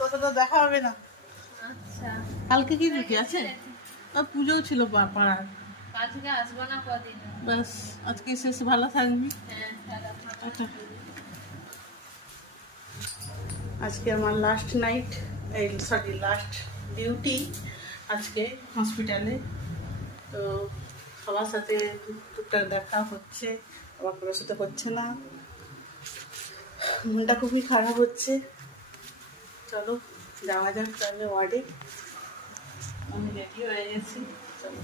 কতটা দেখা হবে না। কালকে কি ডিউটি আছে? পুজো ছিল পাড়ার। আজকে আসবো না কদিন। বাস আজকে শেষ, ভালো থাকবি। আজকে আমার last night, sorry last duty আজকে হসপিটালে। তো সবার সাথে টুকটাক দেখা হচ্ছে, আবার কারোর সাথে হচ্ছে না, মনটা খুবই খারাপ হচ্ছে। চলো যাওয়া যাক তাহলে ওয়ার্ডে। আমি রেডি হয়ে গেছি, চলো।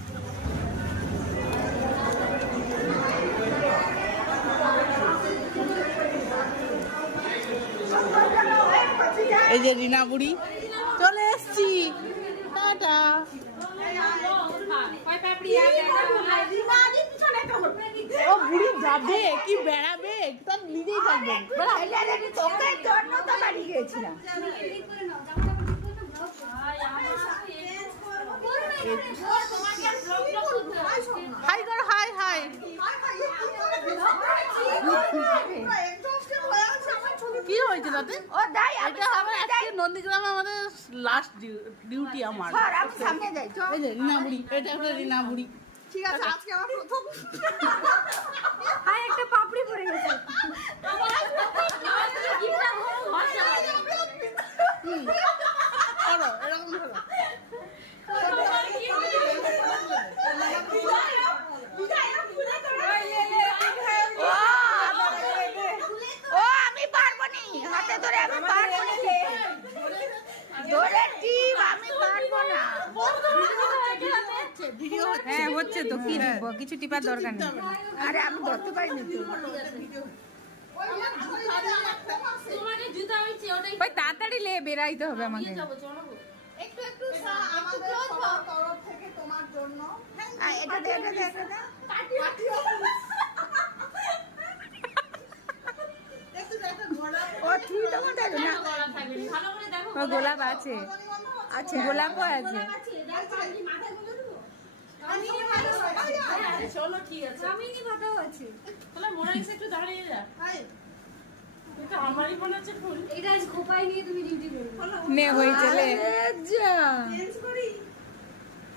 এই যে রিনা বুড়ি চলে এসছি, টাটা। ও বুড়ি যাবে কি বেড়াবে, তার নিজেই থাকবে। হাই করো, হাই হাই। কি হয়েছে তাতে? আজকে নন্দীগ্রামে আমাদের লাস্ট ডিউটি। আমার এই যে রিনা বুড়ি, এটা একটা রিনা বুড়ি। ঠিক আছে, আজকে আমার প্রথম একটা পাপড়ি পড়ে গেছে। করো এরকম ধরো। আমি পারবো নি, হাতে ধরে আমি পারবো নি, ধরে টিপ আমি পারবো না। হ্যাঁ হচ্ছে তো, কি টিপবো? কিছু টিপার দরকার নেই। আরে আমি ধরতে পারিনি তো। ওই তাড়াতাড়ি লে বেরাইতে হবে আমাকে। একটু একটু আমাদের সবার তরফ থেকে তোমার জন্য এটা দে, এটা দে, এটা দে। ও তুই তো মনে হয় না, ও গোলাপ আছে, আচ্ছা গোলাপও আছে। চলো ঠিক আছে, আমিনি ভাতাও আছে। তাহলে মনে হচ্ছে একটু দাঁড়িয়ে যা। এটা আমারই মনে হচ্ছে ফুল। এটা আজ খোপাই নিয়ে তুমি ডিউটি করবে। নে হয়েছে লে যা।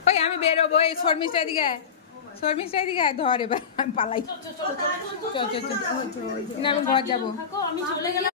ওই আমি বেরোবো, এই শর্মিষ্ঠা এদিকে আয়, শর্মিষ্ঠা এদিকে আয়, ধর এবার আমি পালাই। চল চল চল, না আমি ঘর যাবো। আমি চলে গেলে